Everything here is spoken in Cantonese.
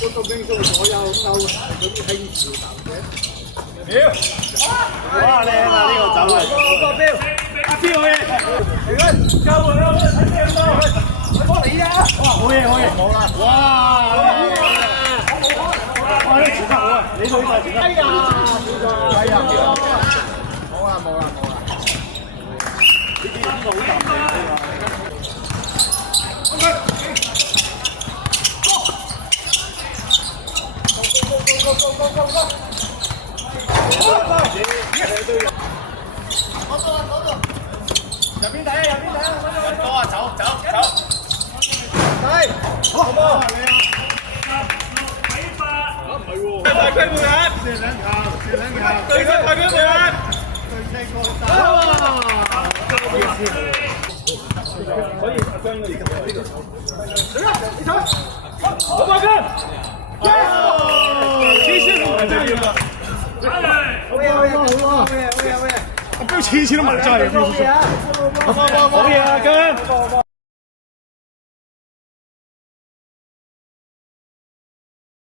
嗰個兵數所有咁勾，咁輕潮男嘅。哇！靚啊！呢個走啊！個標，阿標好嘢，嚟緊，救佢啦！睇咩咯？幫你啊！哇！好嘢，好嘢，冇啦！哇！哇！呢前得好啊！你對晒前得。哎呀！哎呀！冇啦，冇啦，冇啦！呢啲好淡定啊！入邊睇啊！入邊睇啊！多啊！走走走！係，好波你啊！唔係喎，大區門啊！射兩球，射兩球，對出大區門啊！對踢過打！可以阿姜你呢度走，嚟啦！你走，好大姜！黐線唔係真係㗎！好嘢好嘢好嘢好嘢好嘢！阿姜次次都埋齋嘅，好嘢啊！好嘢啊姜！